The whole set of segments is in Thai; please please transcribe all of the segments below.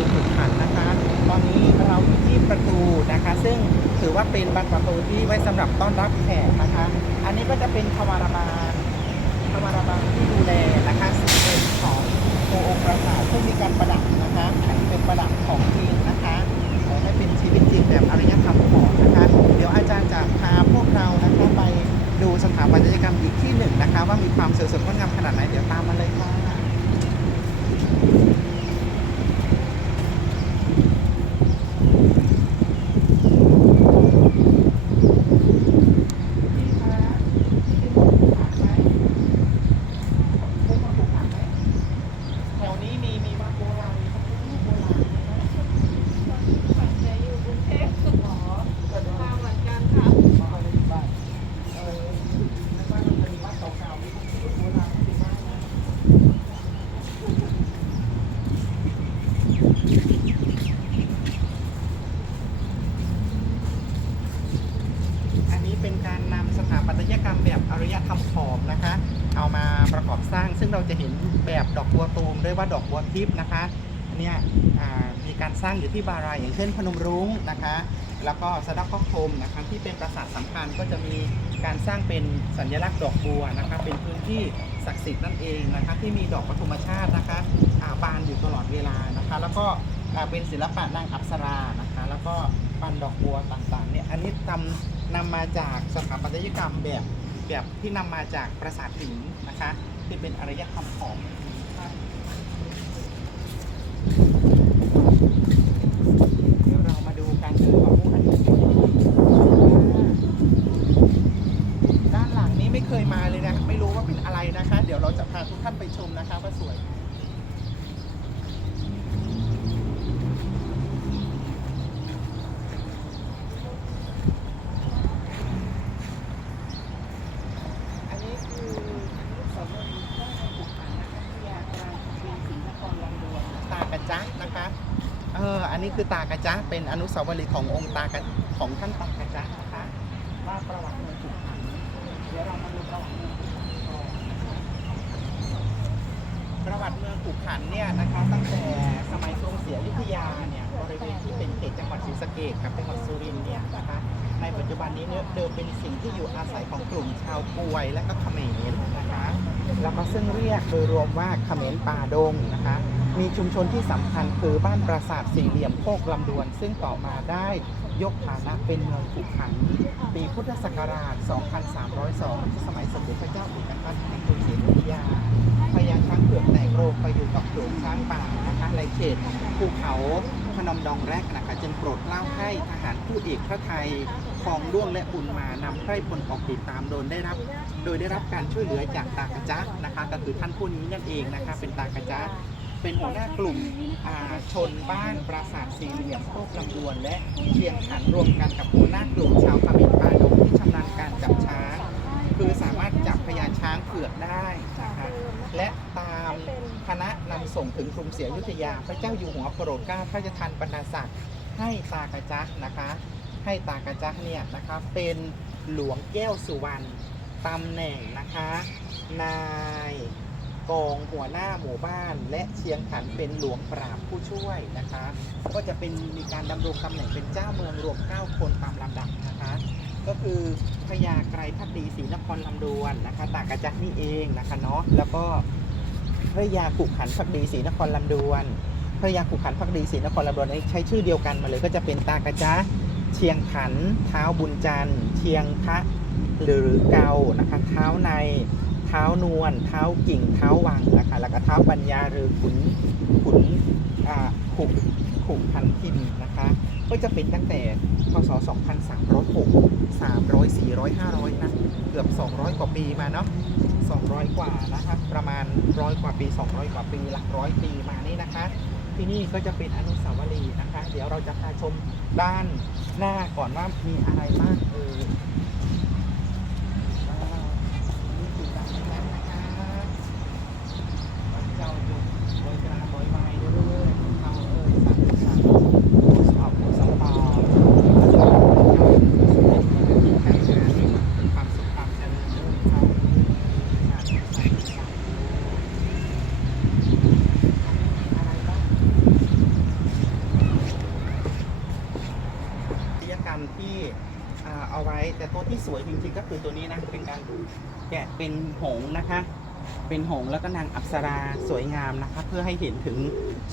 อขุนขันนะคะ ตอนนี้เราอยู่ที่ประตูนะคะ ซึ่งถือว่าเป็นบานประตูที่ไว้สำหรับต้อนรับแขกนะคะ อันนี้ก็จะเป็นคาวารบาลคาวารบาลที่ดูแลนะคะสึ่งเป็นของตัวองค์ประสาทซึ่งมีการประดับนะคะอันเป็นประดับของจริงนะคะขอให้เป็นชีวิตจริงแบบอะไรย แบบอาขอมนะคะ เอามาประกอบสร้าง ซึ่งเราจะเห็นแบบดอกบัวตูมด้วยว่าดอกบัวทิพย์นะคะเนี่ยมีการสร้างอยู่ที่บารายอย่างเช่นพนมรุ้งนะคะ แล้วก็สะดักข้อคมนะคะที่เป็นปราสาทสำคัญก็จะมีการสร้างเป็นสัญลักษณ์ดอกบัวนะคะเป็นพื้นที่ศักดิ์สิทธิ์นั่นเองนะคะที่มีดอกปฐุมชาตินะคะอ่าบานอยู่ตลอดเวลานะคะ แล้วก็เป็นศิลปะนางอัปสรานะคะ แล้วก็ปันดอกบัวต่างๆเนี่ยอันนี้ทำนำมาจากสถาปัตยกรรมแบบ แบบที่นำมาจากปราสาทหินนะคะ ที่เป็นอารยธรรมของเดี๋ยวเรามาดูการเดินของผู้หันด้านหลังนี้ไม่เคยมาเลยนะ ไม่รู้ว่าเป็นอะไรนะคะ เดี๋ยวเราจะพาทุกท่านไปชมนะคะว่าสวย อันนี้คืออนุสาวรีย์พ่อขุนขันนะคะพญากรานเป็นศรีนครลำดวนตากระจักนะคะ เออ อั นี้คือตากระจ๊ะเป็นอนุสาวรีย์ขององค์ตากระของท่านตากระจ๊ะนะคะ ว่าประวัติเมืองขุนขันเดี๋ยวเรามาดูประวัติเมืองขุนขันก่อนประวัติเมืองขุนขันเนี่ยนะคะ ตั้งแต่สมัยกรุงศรีอยุธยาเนี่ยบริเวณที่เป็นเขตจังหวัดศรีสะเกษกับจังหวัดสุรินทร์เนี่ยนะคะในปัจจุบันนี้เนี่ยเดิมเป็นสิ่งที่อยู่อาศัยของกลุ่มชาวกวยและก็เขมรนะคะ ก็ซึ่งเรียกโดยรวมว่าเขมรป่าดงนะคะ มีชุมชนที่สำคัญคือบ้านปราสาทสี่เหลี่ยมโคกลำดวน ซึ่งต่อมาได้ยกฐานะเป็นเมืองขุขันปีพุทธศักราช 2302 สมัยสมเด็จพระเจ้าอยู่หันแห่งกรุงศรีอยุธยาพญาช้างเผือกแตกโรงไปอยู่กับกลุ่มช้างป่านะคะในเขตภูเขา พนมดองแรกนะคะจึงโปรดเล้าให้ทหารผู้เอกพระไทยคองด้วงและบุญมานำไพร่พลออกติดตามโดยได้รับ โดยได้รับการช่วยเหลือจากตากระจ๊ะนะคะก็คือท่านผู้นี้นั่นเองนะคะเป็นตากระจ๊ะเป็นหัวหน้ากลุ่มชนบ้านปราสาทสี่เหลี่ยมโคกลำดวน และเชียงขันรวมกันกับหัวหน้ากลุ่มชาวพมินปาดงที่ชำนาญการจับช้าง คือสามารถจับพญาช้างเผือกได้นะคะและตา ณะนำส่งถึงกรุงศรีอยุธยา พระเจ้าอยู่หัวโปรดเกล้าพระราชทานบรรณาศักดิ์ให้ตากระจ๊ะนะคะ ให้ตากระจ๊ะเนี่ยนะคะเป็นหลวงแก้วสุวรรณตำแหน่งนะคะ นายกองหัวหน้าหมู่บ้าน และเชียงขันเป็นหลวงปราบผู้ช่วยนะคะ ก็จะเป็นมีการดำรงตำแหน่งเป็นเจ้าเมืองรวม 9 คนตามลำดับนะคะ ก็คือพญาไกรพักดีศรีนครลำดวนนะคะตากระจักนี่เองนะคะเนาะแล้วก็ พระยาขุขันพักดีศรีนครลำดวนพระยาขุขันพักดีศรีนครลำดวนนี้ใช้ชื่อเดียวกันมาเลยก็จะเป็นตากระจะเชียงขัน เท้าบุญจันทร์ เชียงคะหรือเกานะคะเท้าในเท้านวลเท้ากิ่งเท้าวังนะคะแล้วก็เท้าปัญญาหรือขุนขุนอ่าขุขุพันทินนะคะก็จะเป็นตั้งแต่พศ 2306 300 400 500 นะ เกือบ 200 กว่าปีมาเนาะ 200 กว่านะครับประมาณร้อยกว่าปี 200 กว่าปีหลักร้อยปีมานี่นะคะ ที่นี่ก็จะเป็นอนุสาวรีย์นะคะ เดี๋ยวเราจะพาชมด้านหน้าก่อนว่ามีอะไรบ้างเออว้าวนี่คือด้านหน้านะคะเจ้าจุกโดยกราบอยไม้ด้วยเขาเออสาธุสาธุสอบสอบต่อการงานเป็นความสุขความเจริญด้วยเขาสาธุสาธุสาธุอะไรบ้าง อ ที่สวยจริงๆก็คือตัวนี้นะเป็นการแกะเป็นหงนะคะ เป็นหงแล้วก็นางอัปสราสวยงามนะคะ เพื่อให้เห็นถึง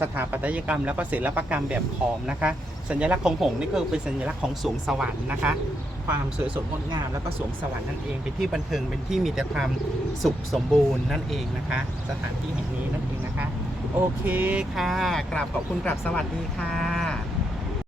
สถาปัตยกรรม แล้วก็ศิลปกรรมแบบขอมนะคะ สัญลักษณ์ของหงนี่ก็คือเป็นสัญลักษณ์ของสวงสวรรค์นะคะ ความสวยสดงดงามแล้วก็สวงสวรรค์นั่นเองเป็นที่บันเทิงเป็นที่มีแต่ความสุขสมบูรณ์นั่นเองนะคะ สถานที่แห่งนี้นั่นเองนะคะ โอเคค่ะกราบขอบคุณกราบสวัสดีค่ะ